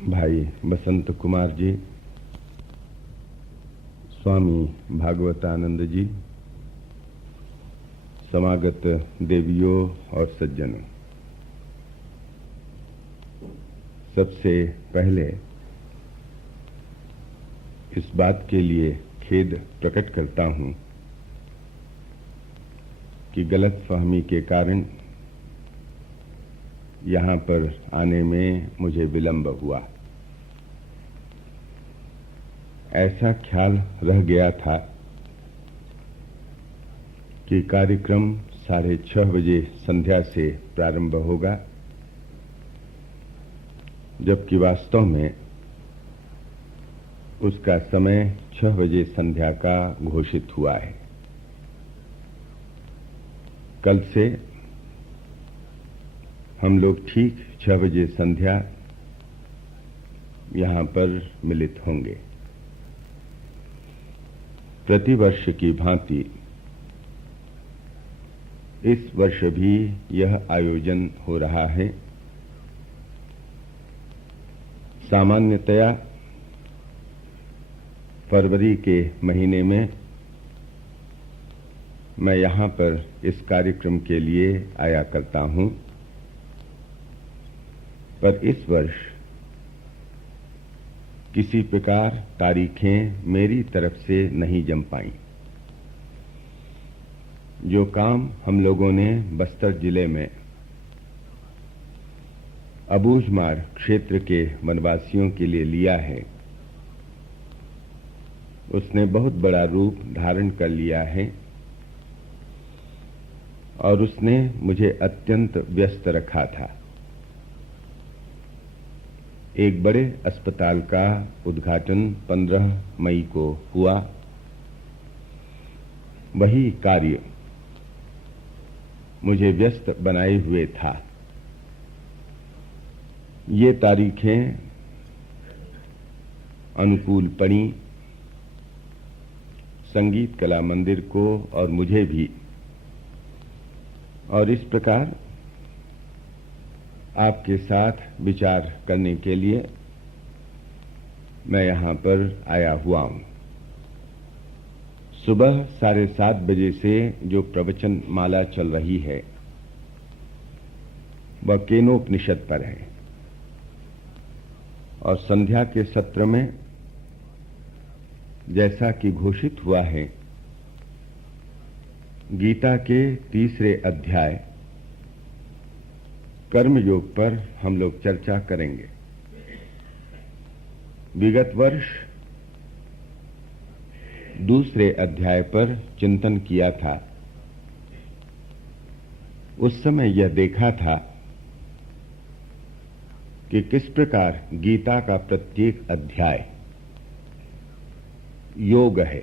भाई बसंत कुमार जी, स्वामी भागवतानंद जी, समागत देवियों और सज्जनों, सबसे पहले इस बात के लिए खेद प्रकट करता हूं कि गलतफहमी के कारण यहां पर आने में मुझे विलंब हुआ। ऐसा ख्याल रह गया था कि कार्यक्रम 6:30 बजे संध्या से प्रारंभ होगा, जबकि वास्तव में उसका समय 6 बजे संध्या का घोषित हुआ है। कल से हम लोग ठीक 6 बजे संध्या यहां पर मिलित होंगे। प्रतिवर्ष की भांति इस वर्ष भी यह आयोजन हो रहा है। सामान्यतया फरवरी के महीने में मैं यहां पर इस कार्यक्रम के लिए आया करता हूं, पर इस वर्ष किसी प्रकार तारीखें मेरी तरफ से नहीं जम पाईं। जो काम हम लोगों ने बस्तर जिले में अबूझमार क्षेत्र के वनवासियों के लिए लिया है, उसने बहुत बड़ा रूप धारण कर लिया है और उसने मुझे अत्यंत व्यस्त रखा था। एक बड़े अस्पताल का उद्घाटन 15 मई को हुआ। वही कार्य मुझे व्यस्त बनाए हुए था। ये तारीखें अनुकूल पड़ी संगीत कला मंदिर को और मुझे भी, और इस प्रकार आपके साथ विचार करने के लिए मैं यहां पर आया हुआ हूं। सुबह 7:30 बजे से जो प्रवचन माला चल रही है वह केनोपनिषद पर है, और संध्या के सत्र में जैसा कि घोषित हुआ है, गीता के 3रे अध्याय कर्म योग पर हम लोग चर्चा करेंगे। विगत वर्ष 2 अध्याय पर चिंतन किया था। उस समय यह देखा था कि किस प्रकार गीता का प्रत्येक अध्याय योग है।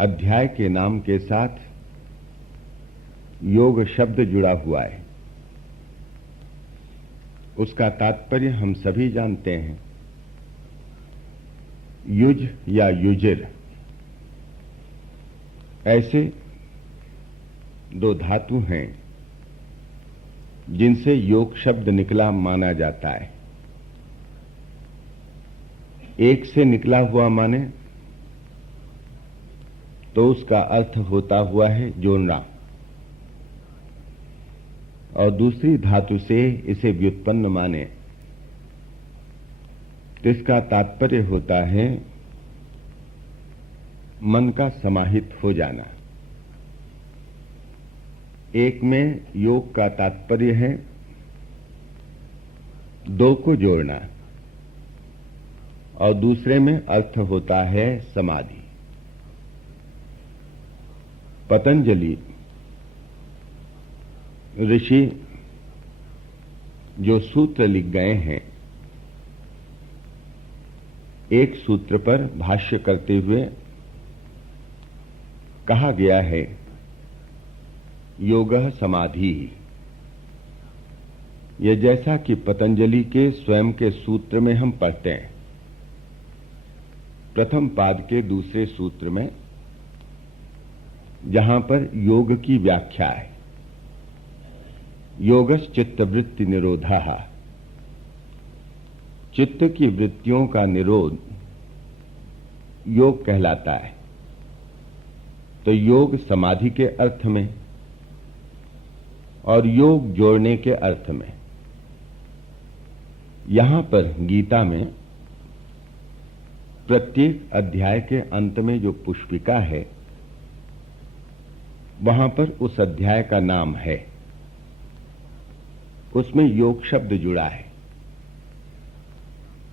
अध्याय के नाम के साथ योग शब्द जुड़ा हुआ है। उसका तात्पर्य हम सभी जानते हैं। युज या युजिर, ऐसे 2 धातु हैं जिनसे योग शब्द निकला माना जाता है। एक से निकला हुआ माने तो उसका अर्थ होता हुआ है जोड़ना, और दूसरी धातु से इसे व्युत्पन्न माने तो इसका तात्पर्य होता है मन का समाहित हो जाना। एक में योग का तात्पर्य है 2 को जोड़ना, और दूसरे में अर्थ होता है समाधि। पतंजलि ऋषि जो सूत्र लिख गए हैं, एक सूत्र पर भाष्य करते हुए कहा गया है योगः समाधि। यह जैसा कि पतंजलि के स्वयं के सूत्र में हम पढ़ते हैं, प्रथम पाद के 2 सूत्र में, जहां पर योग की व्याख्या है, योगश्चित्तवृत्ति निरोधः, चित्त की वृत्तियों का निरोध योग कहलाता है। तो योग समाधि के अर्थ में और योग जोड़ने के अर्थ में, यहां पर गीता में प्रत्येक अध्याय के अंत में जो पुष्पिका है, वहां पर उस अध्याय का नाम है, उसमें योग शब्द जुड़ा है।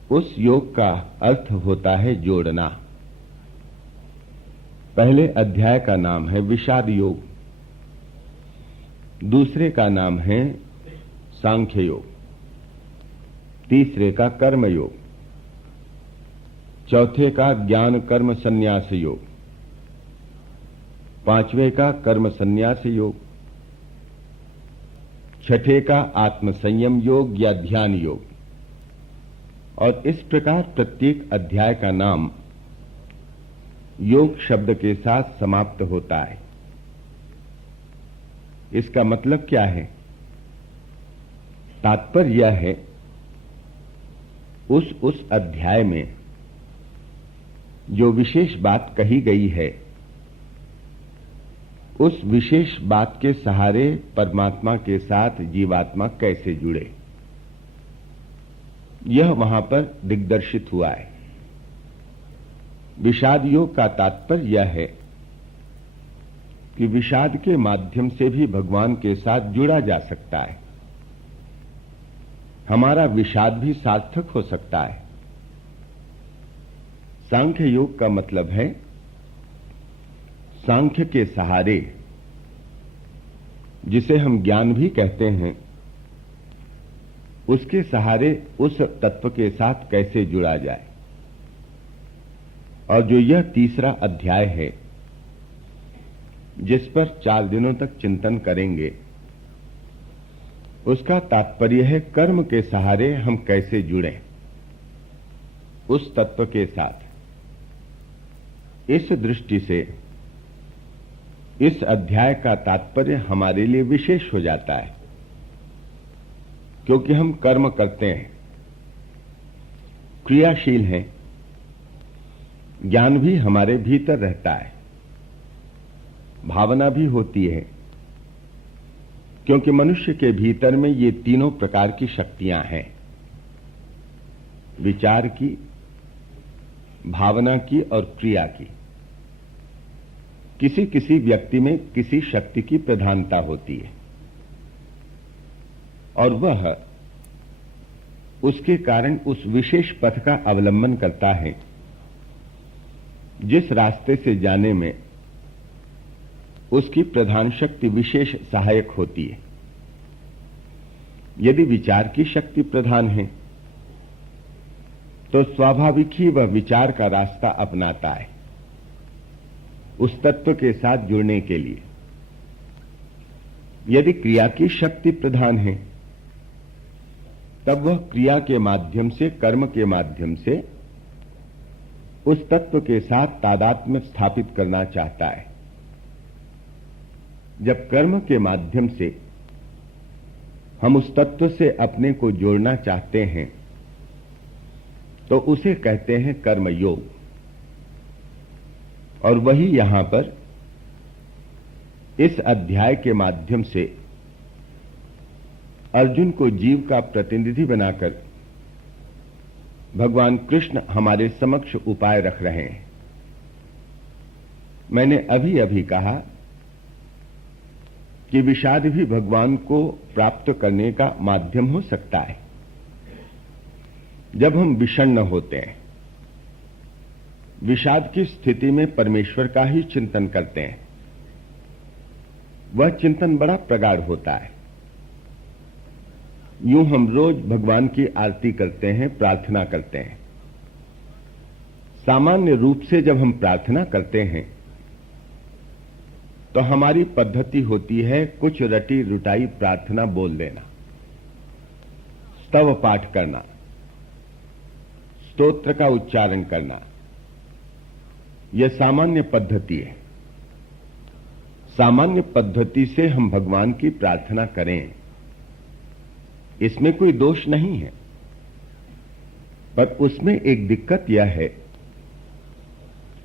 उस योग का अर्थ होता है जोड़ना। पहले अध्याय का नाम है विषाद योग, दूसरे का नाम है सांख्य योग, तीसरे का कर्म योग, चौथे का ज्ञान कर्म संन्यास योग, पांचवें का कर्म संन्यास योग, छठे का आत्म संयम योग या ध्यान योग। और इस प्रकार प्रत्येक अध्याय का नाम योग शब्द के साथ समाप्त होता है। इसका मतलब क्या है? तात्पर्य यह है, उस अध्याय में जो विशेष बात कही गई है, उस विशेष बात के सहारे परमात्मा के साथ जीवात्मा कैसे जुड़े, यह वहां पर दिग्दर्शित हुआ है। विषाद योग का तात्पर्य यह है कि विषाद के माध्यम से भी भगवान के साथ जुड़ा जा सकता है, हमारा विषाद भी सार्थक हो सकता है। सांख्य योग का मतलब है सांख्य के सहारे, जिसे हम ज्ञान भी कहते हैं, उसके सहारे उस तत्व के साथ कैसे जुड़ा जाए। और जो यह तीसरा अध्याय है, जिस पर 4 दिनों तक चिंतन करेंगे, उसका तात्पर्य है कर्म के सहारे हम कैसे जुड़ें उस तत्व के साथ। इस दृष्टि से इस अध्याय का तात्पर्य हमारे लिए विशेष हो जाता है, क्योंकि हम कर्म करते हैं, क्रियाशील हैं, ज्ञान भी हमारे भीतर रहता है, भावना भी होती है, क्योंकि मनुष्य के भीतर में ये तीनों प्रकार की शक्तियां हैं, विचार की, भावना की और क्रिया की। किसी किसी व्यक्ति में किसी शक्ति की प्रधानता होती है और वह उसके कारण उस विशेष पथ का अवलंबन करता है जिस रास्ते से जाने में उसकी प्रधान शक्ति विशेष सहायक होती है। यदि विचार की शक्ति प्रधान है तो स्वाभाविक ही वह विचार का रास्ता अपनाता है उस तत्व के साथ जुड़ने के लिए। यदि क्रिया की शक्ति प्रधान है तब वह क्रिया के माध्यम से, कर्म के माध्यम से उस तत्व के साथ तादात्म्य स्थापित करना चाहता है। जब कर्म के माध्यम से हम उस तत्व से अपने को जोड़ना चाहते हैं तो उसे कहते हैं कर्म योग। और वही यहां पर इस अध्याय के माध्यम से अर्जुन को जीव का प्रतिनिधि बनाकर भगवान कृष्ण हमारे समक्ष उपाय रख रहे हैं। मैंने अभी अभी कहा कि विषाद भी भगवान को प्राप्त करने का माध्यम हो सकता है। जब हम विषण्ण होते हैं, विषाद की स्थिति में परमेश्वर का ही चिंतन करते हैं, वह चिंतन बड़ा प्रगाढ़ होता है। यूं हम रोज भगवान की आरती करते हैं, प्रार्थना करते हैं। सामान्य रूप से जब हम प्रार्थना करते हैं तो हमारी पद्धति होती है कुछ रटी रुटाई प्रार्थना बोल देना, स्तव पाठ करना, स्तोत्र का उच्चारण करना। यह सामान्य पद्धति है। सामान्य पद्धति से हम भगवान की प्रार्थना करें, इसमें कोई दोष नहीं है। पर उसमें एक दिक्कत यह है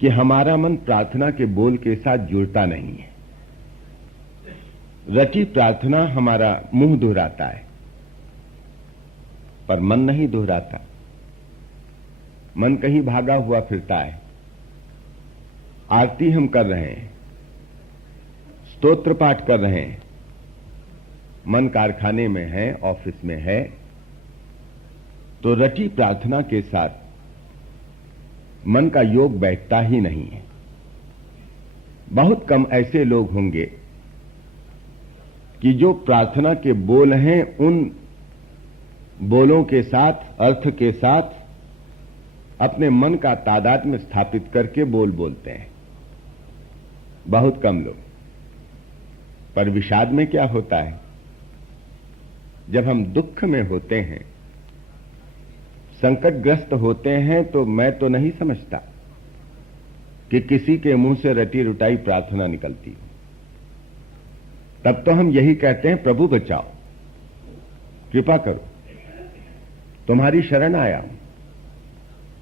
कि हमारा मन प्रार्थना के बोल के साथ जुड़ता नहीं है। रटी प्रार्थना हमारा मुंह दोहराता है, पर मन नहीं दोहराता। मन कहीं भागा हुआ फिरता है। आरती हम कर रहे हैं, स्तोत्र पाठ कर रहे हैं, मन कारखाने में है, ऑफिस में है, तो रटी प्रार्थना के साथ मन का योग बैठता ही नहीं है। बहुत कम ऐसे लोग होंगे कि जो प्रार्थना के बोल हैं उन बोलों के साथ, अर्थ के साथ अपने मन का तादात्म्य स्थापित करके बोलते हैं। बहुत कम लोग। पर विषाद में क्या होता है, जब हम दुख में होते हैं, संकटग्रस्त होते हैं, तो मैं तो नहीं समझता कि किसी के मुंह से रटी रुटाई प्रार्थना निकलती हो। तब तो हम यही कहते हैं, प्रभु बचाओ, कृपा करो, तुम्हारी शरण आया हूं।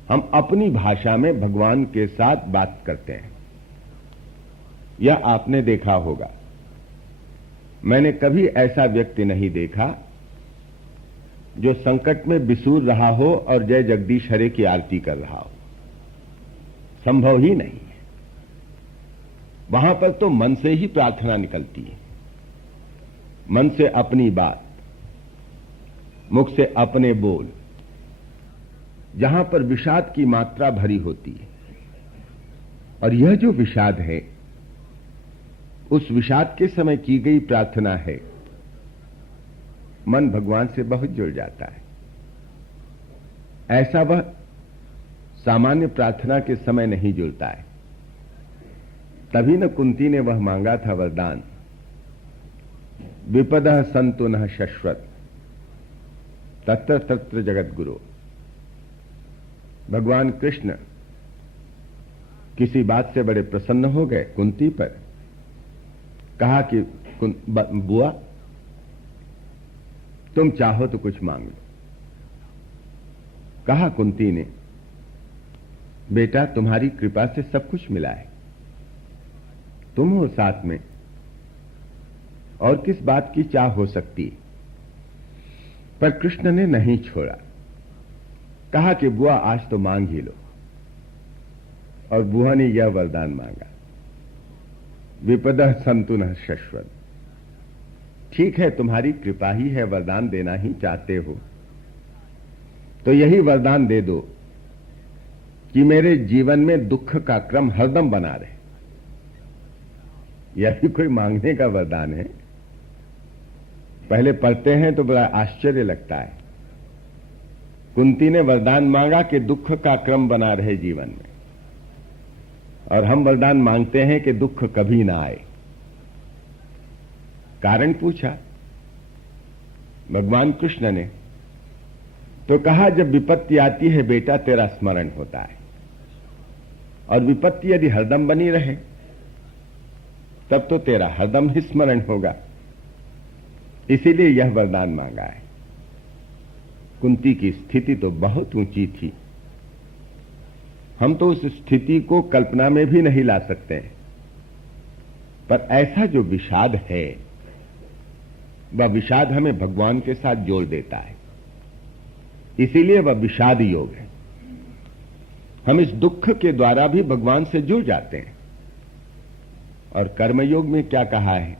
हम अपनी भाषा में भगवान के साथ बात करते हैं। यह आपने देखा होगा। मैंने कभी ऐसा व्यक्ति नहीं देखा जो संकट में बिसूर रहा हो और जय जगदीश हरे की आरती कर रहा हो। संभव ही नहीं है। वहां पर तो मन से ही प्रार्थना निकलती है, मन से अपनी बात, मुख से अपने बोल। जहां पर विषाद की मात्रा भरी होती है, और यह जो विषाद है, उस विषाद के समय की गई प्रार्थना है, मन भगवान से बहुत जुड़ जाता है। ऐसा वह सामान्य प्रार्थना के समय नहीं जुड़ता है। तभी न कुंती ने वह मांगा था वरदान, विपदः सन्तु नः शश्वत तत्र तत्र जगत गुरु। भगवान कृष्ण किसी बात से बड़े प्रसन्न हो गए कुंती पर। कहा कि बुआ, तुम चाहो तो कुछ मांग लो। कहा कुंती ने, बेटा तुम्हारी कृपा से सब कुछ मिला है, तुम हो साथ में, और किस बात की चाह हो सकती। पर कृष्ण ने नहीं छोड़ा। कहा कि बुआ आज तो मांग ही लो। और बुआ ने यह वरदान मांगा, विपदः सन्तु नः शश्वत। ठीक है, तुम्हारी कृपा ही है, वरदान देना ही चाहते हो, तो यही वरदान दे दो कि मेरे जीवन में दुख का क्रम हरदम बना रहे। यह भी कोई मांगने का वरदान है? पहले पढ़ते हैं तो बड़ा आश्चर्य लगता है। कुंती ने वरदान मांगा कि दुख का क्रम बना रहे जीवन में, और हम वरदान मांगते हैं कि दुख कभी ना आए। कारण पूछा भगवान कृष्ण ने, तो कहा जब विपत्ति आती है बेटा तेरा स्मरण होता है, और विपत्ति यदि हरदम बनी रहे तब तो तेरा हरदम ही स्मरण होगा। इसीलिए यह वरदान मांगा है। कुंती की स्थिति तो बहुत ऊंची थी। हम तो उस स्थिति को कल्पना में भी नहीं ला सकते हैं। पर ऐसा जो विषाद है, वह विषाद हमें भगवान के साथ जोड़ देता है। इसीलिए वह विषाद योग है। हम इस दुख के द्वारा भी भगवान से जुड़ जाते हैं। और कर्मयोग में क्या कहा है,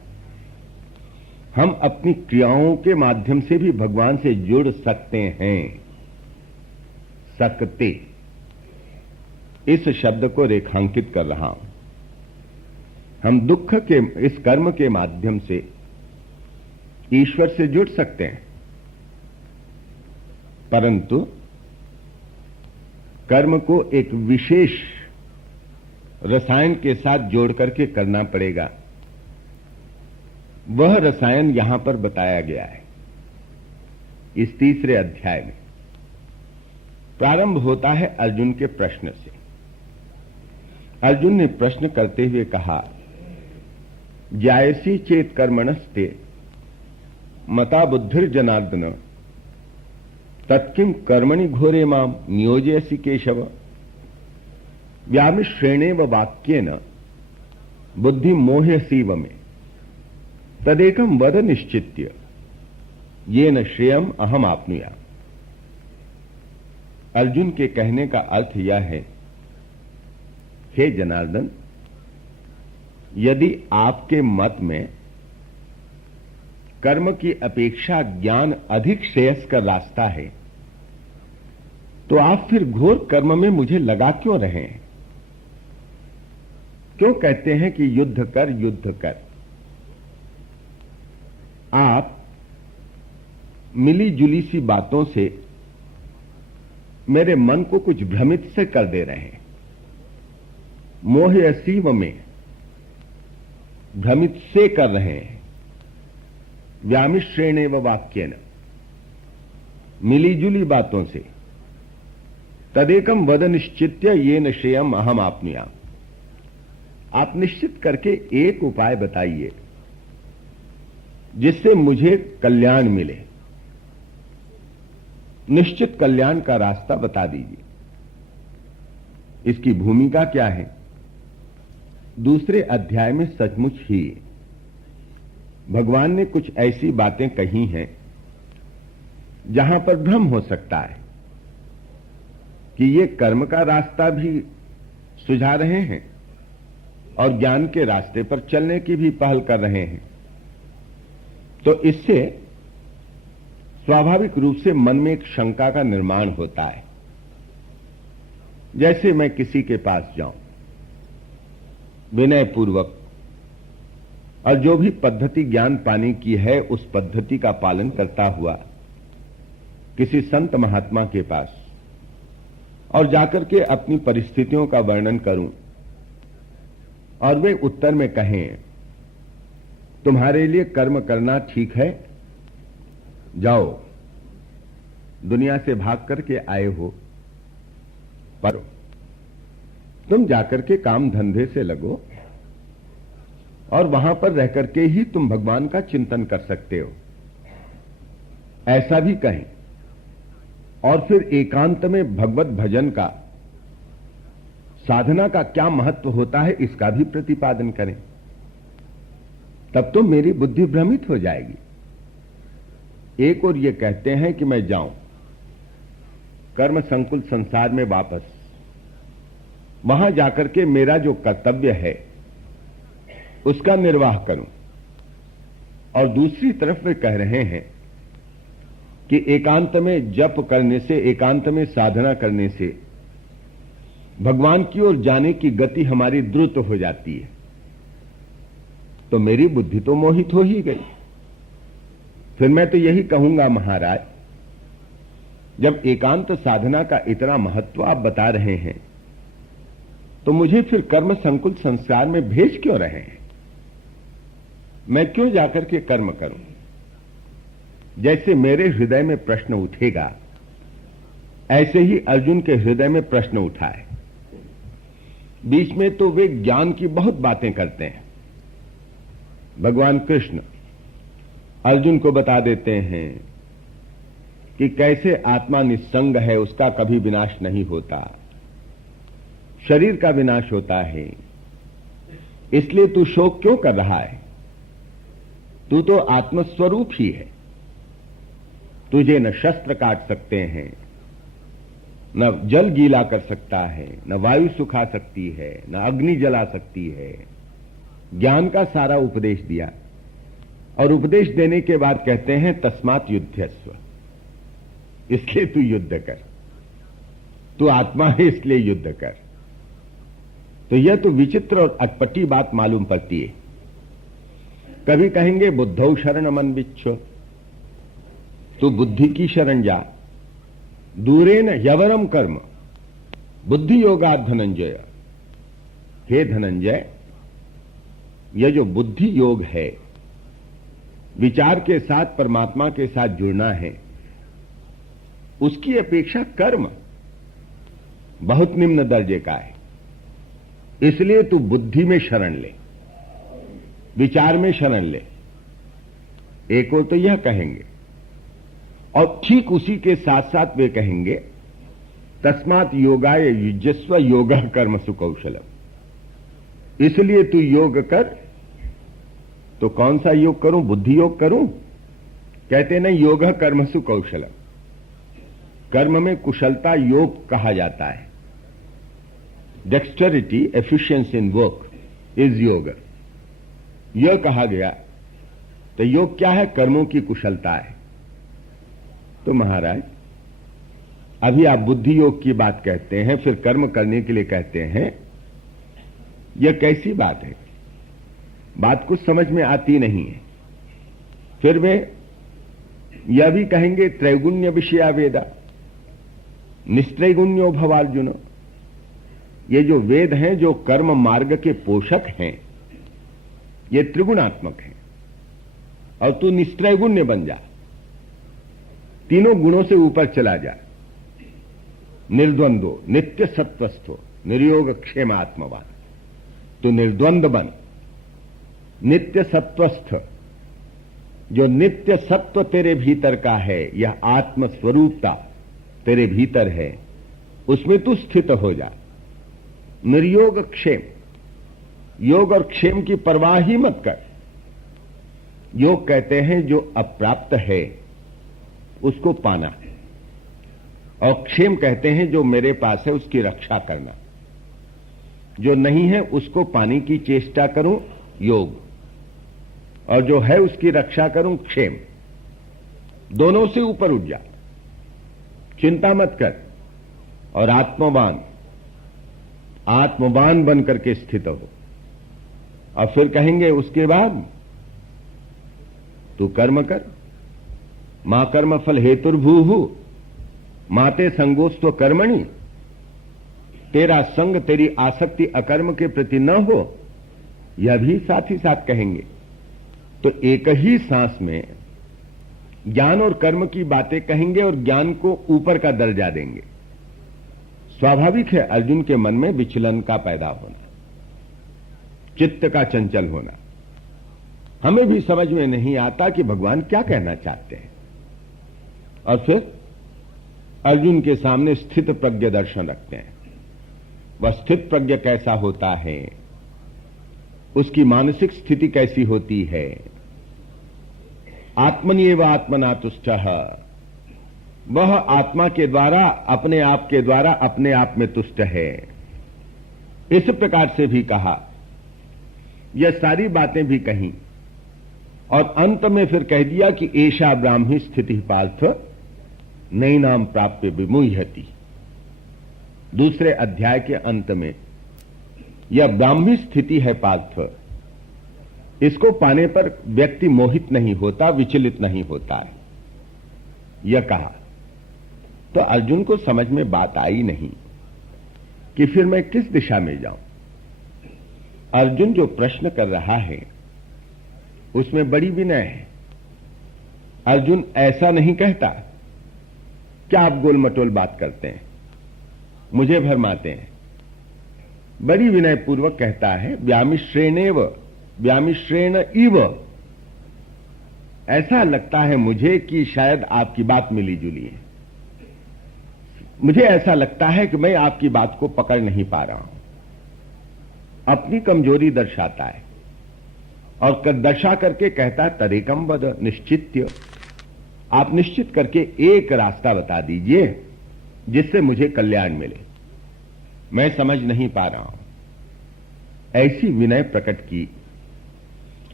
हम अपनी क्रियाओं के माध्यम से भी भगवान से जुड़ सकते हैं। सकते, इस शब्द को रेखांकित कर रहा हूं। हम दुख के इस कर्म के माध्यम से ईश्वर से जुड़ सकते हैं, परंतु कर्म को एक विशेष रसायन के साथ जोड़ करके करना पड़ेगा। वह रसायन यहां पर बताया गया है इस तीसरे अध्याय में। प्रारंभ होता है अर्जुन के प्रश्न से। अर्जुन ने प्रश्न करते हुए कहा, जायसी चेत कर्मणस्ते मता बुद्धिर्जनार्दन तत्किं कर्मणि घोरे माम नियोजयसि केशव व्यामिश्रेणेव वाक्येन बुद्धि मोहयसीव में तदेकं वद निश्चित्य येन श्रेयम अहम आपनुया। अर्जुन के कहने का अर्थ यह है, हे जनार्दन, यदि आपके मत में कर्म की अपेक्षा ज्ञान अधिक श्रेयस्कर रास्ता है, तो आप फिर घोर कर्म में मुझे लगा क्यों रहे हैं? क्यों कहते हैं कि युद्ध कर युद्ध कर? आप मिली जुली सी बातों से मेरे मन को कुछ भ्रमित से कर दे रहे हैं। मोहयसीव में भ्रमित से कर रहे हैं। व्यामिश्रेणेव वाक्येन मिली जुली बातों से तदेकम वद निश्चित्य येन श्रेयम अहम आपनुया। आप निश्चित करके एक उपाय बताइए जिससे मुझे कल्याण मिले। निश्चित कल्याण का रास्ता बता दीजिए। इसकी भूमिका क्या है? दूसरे अध्याय में सचमुच ही भगवान ने कुछ ऐसी बातें कही हैं जहां पर भ्रम हो सकता है कि ये कर्म का रास्ता भी सुझा रहे हैं और ज्ञान के रास्ते पर चलने की भी पहल कर रहे हैं। तो इससे स्वाभाविक रूप से मन में एक शंका का निर्माण होता है। जैसे मैं किसी के पास जाऊं विनय पूर्वक और जो भी पद्धति ज्ञान पाने की है उस पद्धति का पालन करता हुआ किसी संत महात्मा के पास और जाकर के अपनी परिस्थितियों का वर्णन करूं और वे उत्तर में कहें, तुम्हारे लिए कर्म करना ठीक है, जाओ, दुनिया से भाग करके आए हो, पर तुम जाकर के काम धंधे से लगो और वहां पर रह करके ही तुम भगवान का चिंतन कर सकते हो, ऐसा भी कहें। और फिर एकांत में भगवत भजन का, साधना का क्या महत्व होता है इसका भी प्रतिपादन करें। तब तो मेरी बुद्धि भ्रमित हो जाएगी। एक और ये कहते हैं कि मैं जाऊं कर्म संकुल संसार में वापस, वहां जाकर के मेरा जो कर्तव्य है उसका निर्वाह करूं, और दूसरी तरफ वे कह रहे हैं कि एकांत में जप करने से, एकांत में साधना करने से भगवान की ओर जाने की गति हमारी द्रुत हो जाती है। तो मेरी बुद्धि तो मोहित हो ही गई। फिर मैं तो यही कहूंगा महाराज, जब एकांत साधना का इतना महत्व आप बता रहे हैं तो मुझे फिर कर्म संकुल संसार में भेज क्यों रहे हैं? मैं क्यों जाकर के कर्म करूं? जैसे मेरे हृदय में प्रश्न उठेगा ऐसे ही अर्जुन के हृदय में प्रश्न उठा है। बीच में तो वे ज्ञान की बहुत बातें करते हैं। भगवान कृष्ण अर्जुन को बता देते हैं कि कैसे आत्मा निस्संग है, उसका कभी विनाश नहीं होता, शरीर का विनाश होता है, इसलिए तू शोक क्यों कर रहा है? तू तो आत्मस्वरूप ही है। तुझे न शस्त्र काट सकते हैं, न जल गीला कर सकता है, न वायु सुखा सकती है, न अग्नि जला सकती है। ज्ञान का सारा उपदेश दिया और उपदेश देने के बाद कहते हैं तस्मात् युध्यस्व, इसलिए तू युद्ध कर, तू आत्मा है इसलिए युद्ध कर। तो यह तो विचित्र और अटपटी बात मालूम पड़ती है। कभी कहेंगे बुद्धौ शरण मन बिच्छो, तू बुद्धि की शरण जा, दूरेन यवरम कर्म बुद्धि योगात् धनंजय। हे धनंजय, यह जो बुद्धि योग है, विचार के साथ परमात्मा के साथ जुड़ना है, उसकी अपेक्षा कर्म बहुत निम्न दर्जे का है। इसलिए तू बुद्धि में शरण ले, विचार में शरण ले। एक और तो यह कहेंगे और ठीक उसी के साथ साथ वे कहेंगे तस्मात् योगाय युज्यस्व योगः कर्मसु कौशलम। इसलिए तू योग कर। तो कौन सा योग करूं? बुद्धि योग करूं? कहते नहीं, योगः कर्मसु कौशलम। कर्म में कुशलता योग कहा जाता है। डेक्स्टरिटी, एफिशिएंसी इन वर्क इज योग, यह कहा गया। तो योग क्या है? कर्मों की कुशलता है। तो महाराज, अभी आप बुद्धि योग की बात कहते हैं, फिर कर्म करने के लिए कहते हैं, यह कैसी बात है? बात कुछ समझ में आती नहीं है। फिर वे यह भी कहेंगे त्रैगुण्य विषया वेदा निस्त्रैगुण्यो भवार्जुन। ये जो वेद हैं, जो कर्म मार्ग के पोषक हैं, ये त्रिगुणात्मक हैं, और तू निस्त्रैगुण्य बन जा, तीनों गुणों से ऊपर चला जा। निर्द्वंदो नित्य सत्वस्थो निर्योग क्षेमात्मवान। तू निर्द्वंद बन, नित्य सत्वस्थ। जो नित्य सत्व तेरे भीतर का है, यह आत्म स्वरूपता तेरे भीतर है, उसमें तू स्थित हो जा। निर्योग क्षेम, योग और क्षेम की परवाह ही मत कर। योग कहते हैं जो अप्राप्त है उसको पाना, और क्षेम कहते हैं जो मेरे पास है उसकी रक्षा करना। जो नहीं है उसको पाने की चेष्टा करूं, योग, और जो है उसकी रक्षा करूं, क्षेम। दोनों से ऊपर उठ जा, चिंता मत कर, और आत्मवान बन करके स्थित हो। और फिर कहेंगे उसके बाद तू कर्म कर। मां कर्म फल हेतुर्भूहु माते संगोस्त्व कर्मणि। तेरा संग, तेरी आसक्ति अकर्म के प्रति न हो, यह भी साथ ही साथ कहेंगे। तो एक ही सांस में ज्ञान और कर्म की बातें कहेंगे और ज्ञान को ऊपर का दर्जा देंगे। स्वाभाविक है अर्जुन के मन में विचलन का पैदा होना, चित्त का चंचल होना। हमें भी समझ में नहीं आता कि भगवान क्या कहना चाहते हैं। और फिर अर्जुन के सामने स्थित प्रज्ञ दर्शन रखते हैं। वह स्थित प्रज्ञ कैसा होता है, उसकी मानसिक स्थिति कैसी होती है। आत्मन्येव आत्मना तुष्टः, वह आत्मा के द्वारा, अपने आप के द्वारा अपने आप में तुष्ट है। इस प्रकार से भी कहा, यह सारी बातें भी कहीं, और अंत में फिर कह दिया कि एषा ब्राह्मी स्थिति पार्थ नैनाम प्राप्य विमुह्यति। दूसरे अध्याय के अंत में यह ब्राह्मी स्थिति है पार्थ, इसको पाने पर व्यक्ति मोहित नहीं होता, विचलित नहीं होता है, यह कहा। तो अर्जुन को समझ में बात आई नहीं कि फिर मैं किस दिशा में जाऊं। अर्जुन जो प्रश्न कर रहा है उसमें बड़ी विनय है। अर्जुन ऐसा नहीं कहता, क्या आप गोल मटोल बात करते हैं, मुझे भरमाते हैं। बड़ी विनय पूर्वक कहता है, व्यामिश्रेणेव व्यामिश्रेण इव। ऐसा लगता है मुझे कि शायद आपकी बात मिली जुली है। मुझे ऐसा लगता है कि मैं आपकी बात को पकड़ नहीं पा रहा हूं। अपनी कमजोरी दर्शाता है, और दर्शा करके कहता है तरेकम वद निश्चित्य। आप निश्चित करके एक रास्ता बता दीजिए जिससे मुझे कल्याण मिले, मैं समझ नहीं पा रहा हूं। ऐसी विनय प्रकट की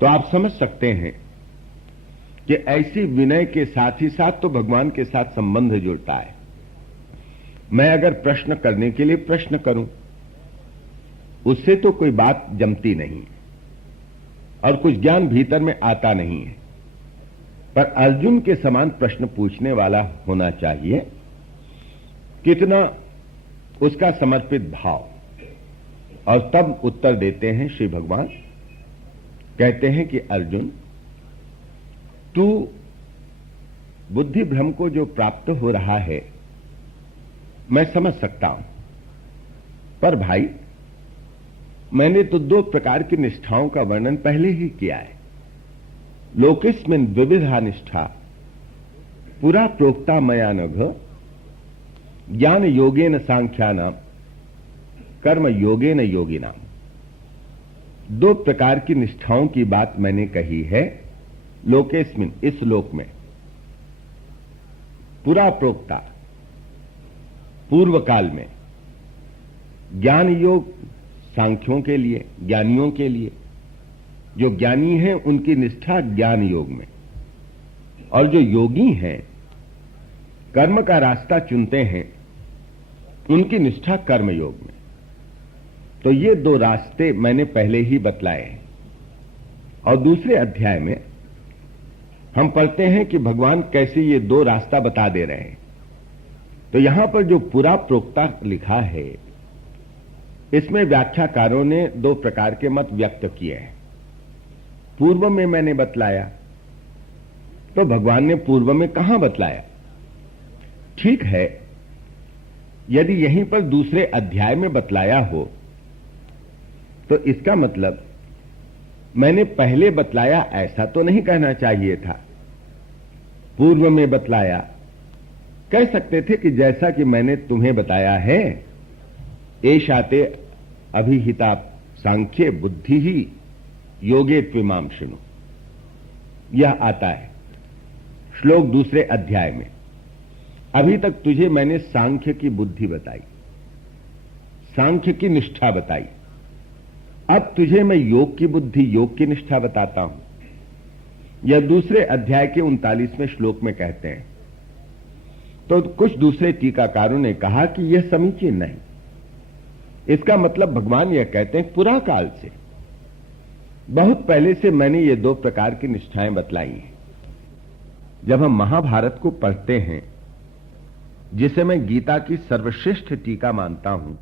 तो आप समझ सकते हैं कि ऐसी विनय के साथ ही साथ तो भगवान के साथ संबंध जुड़ता है। मैं अगर प्रश्न करने के लिए प्रश्न करूं, उससे तो कोई बात जमती नहीं और कुछ ज्ञान भीतर में आता नहीं है। पर अर्जुन के समान प्रश्न पूछने वाला होना चाहिए। कितना उसका समर्पित भाव। और तब उत्तर देते हैं श्री भगवान, कहते हैं कि अर्जुन, तू बुद्धि भ्रम को जो प्राप्त हो रहा है मैं समझ सकता हूं, पर भाई मैंने तो दो प्रकार की निष्ठाओं का वर्णन पहले ही किया है। लोकेस्मिन् द्विविधा निष्ठा, पुरा प्रोक्ता मया नघ ज्ञान योगेन सांख्यानाम कर्म योगेन योगिनाम। दो प्रकार की निष्ठाओं की बात मैंने कही है लोकेस्मिन, इस लोक में। पुरा प्रोक्ता, पूर्व काल में। ज्ञान योग सांख्यों के लिए, ज्ञानियों के लिए। जो ज्ञानी हैं उनकी निष्ठा ज्ञान योग में, और जो योगी हैं कर्म का रास्ता चुनते हैं उनकी निष्ठा कर्म योग में। तो ये दो रास्ते मैंने पहले ही बतलाए हैं। और दूसरे अध्याय में हम पढ़ते हैं कि भगवान कैसे ये दो रास्ता बता दे रहे हैं। तो यहां पर जो पुरा प्रोक्ता लिखा है, इसमें व्याख्याकारों ने दो प्रकार के मत व्यक्त किए हैं। पूर्व में मैंने बतलाया, तो भगवान ने पूर्व में कहां बतलाया? ठीक है, यदि यहीं पर दूसरे अध्याय में बतलाया हो तो इसका मतलब मैंने पहले बतलाया ऐसा तो नहीं कहना चाहिए था। पूर्व में बतलाया कह सकते थे कि जैसा कि मैंने तुम्हें बताया है, एषाते अभिहिता सांख्ये बुद्धि ही योगे त्विमाम शृणु। यह आता है श्लोक दूसरे अध्याय में। अभी तक तुझे मैंने सांख्य की बुद्धि बताई, सांख्य की निष्ठा बताई। अब तुझे मैं योग की बुद्धि, योग की निष्ठा बताता हूं। यह दूसरे अध्याय के 39वें श्लोक में कहते हैं। तो कुछ दूसरे टीकाकारों ने कहा कि यह समीचीन नहीं। इसका मतलब भगवान यह कहते हैं पुरा काल से, बहुत पहले से मैंने ये दो प्रकार की निष्ठाएं बतलाई हैं। जब हम महाभारत को पढ़ते हैं, जिसे मैं गीता की सर्वश्रेष्ठ टीका मानता हूं,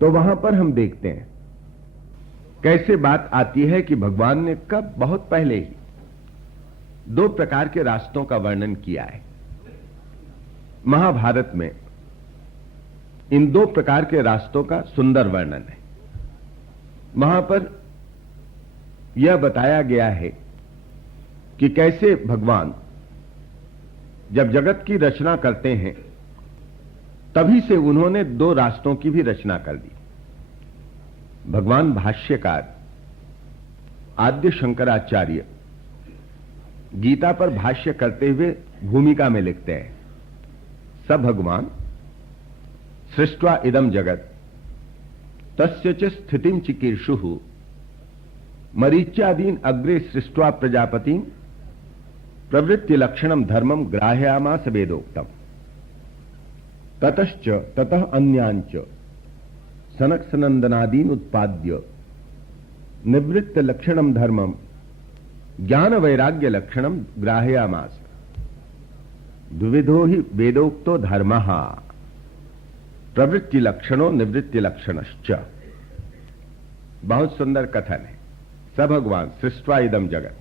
तो वहां पर हम देखते हैं कैसे बात आती है कि भगवान ने कब बहुत पहले ही दो प्रकार के रास्तों का वर्णन किया है। महाभारत में इन दो प्रकार के रास्तों का सुंदर वर्णन है। वहां पर यह बताया गया है कि कैसे भगवान जब जगत की रचना करते हैं तभी से उन्होंने दो रास्तों की भी रचना कर दी। भगवान भाष्यकार आद्य शंकराचार्य गीता पर भाष्य करते हुए भूमिका में लिखते हैं, स भगवान सृष्ट्वा इदम जगत तस्य च स्थितिं चिकीर्षुः मरीच्यादीन अग्रे सृष्ट्वा प्रजापतिं प्रवृत्ति लक्षणम धर्मम ग्राह्यामास वेदोक्तम ततश्च ततः अन्यांच सनक सनंदनादीन उत्पाद्य निवृत्त लक्षणम धर्मम ज्ञान वैराग्य लक्षणम ग्राह्यामास द्विविधो ही वेदोक्तो धर्मः प्रवृत्ति लक्षणों निवृत्ति लक्षणश्च। बहुत सुंदर कथन है। स भगवान सृष्ट्वा इदम जगत,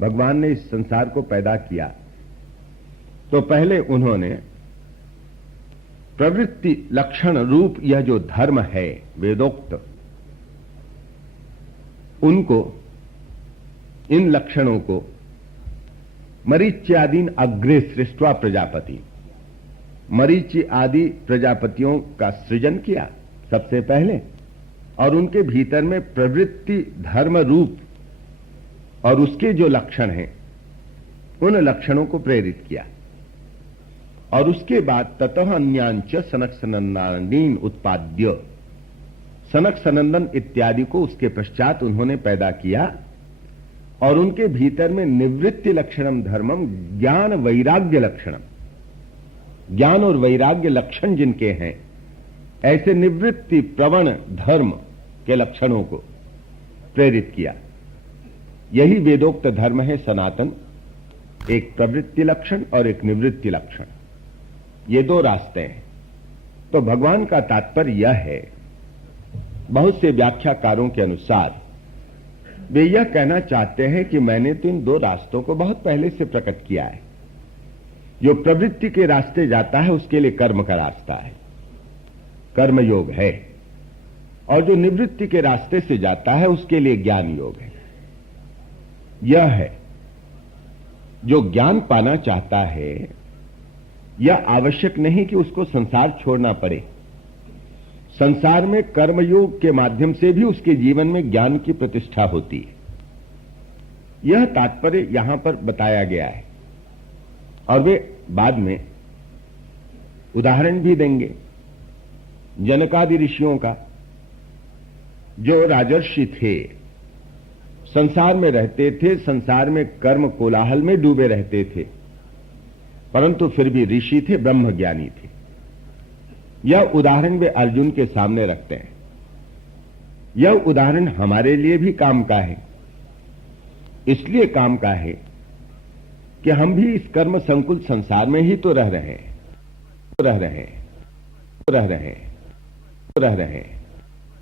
भगवान ने इस संसार को पैदा किया तो पहले उन्होंने प्रवृत्ति लक्षण रूप यह जो धर्म है वेदोक्त, उनको, इन लक्षणों को मरीच्यादीन अग्रे सृष्ट्वा प्रजापति, मरीचि आदि प्रजापतियों का सृजन किया सबसे पहले, और उनके भीतर में प्रवृत्ति धर्म रूप और उसके जो लक्षण हैं उन लक्षणों को प्रेरित किया। और उसके बाद ततः अन्यांच सनक सनंदनादीन उत्पाद्य, सनक सनंदन इत्यादि को उसके पश्चात उन्होंने पैदा किया, और उनके भीतर में निवृत्ति लक्षणम धर्मम ज्ञान वैराग्य लक्षणम, ज्ञान और वैराग्य लक्षण जिनके हैं ऐसे निवृत्ति प्रवण धर्म के लक्षणों को प्रेरित किया। यही वेदोक्त धर्म है सनातन, एक प्रवृत्ति लक्षण और एक निवृत्ति लक्षण। ये दो रास्ते हैं। तो भगवान का तात्पर्य यह है, बहुत से व्याख्याकारों के अनुसार वे यह कहना चाहते हैं कि मैंने तो इन दो रास्तों को बहुत पहले से प्रकट किया है। जो प्रवृत्ति के रास्ते जाता है उसके लिए कर्म का रास्ता है, कर्म योग है, और जो निवृत्ति के रास्ते से जाता है उसके लिए ज्ञान योग है। यह है जो ज्ञान पाना चाहता है, यह आवश्यक नहीं कि उसको संसार छोड़ना पड़े। संसार में कर्मयोग के माध्यम से भी उसके जीवन में ज्ञान की प्रतिष्ठा होती है। यह तात्पर्य यहां पर बताया गया है और वे बाद में उदाहरण भी देंगे जनकादि ऋषियों का, जो राजर्षि थे, संसार में रहते थे, संसार में कर्म कोलाहल में डूबे रहते थे, परंतु फिर भी ऋषि थे, ब्रह्मज्ञानी थे। यह उदाहरण वे अर्जुन के सामने रखते हैं। यह उदाहरण हमारे लिए भी काम का है। इसलिए काम का है कि हम भी इस कर्म संकुल संसार में ही तो रह रहे हैं।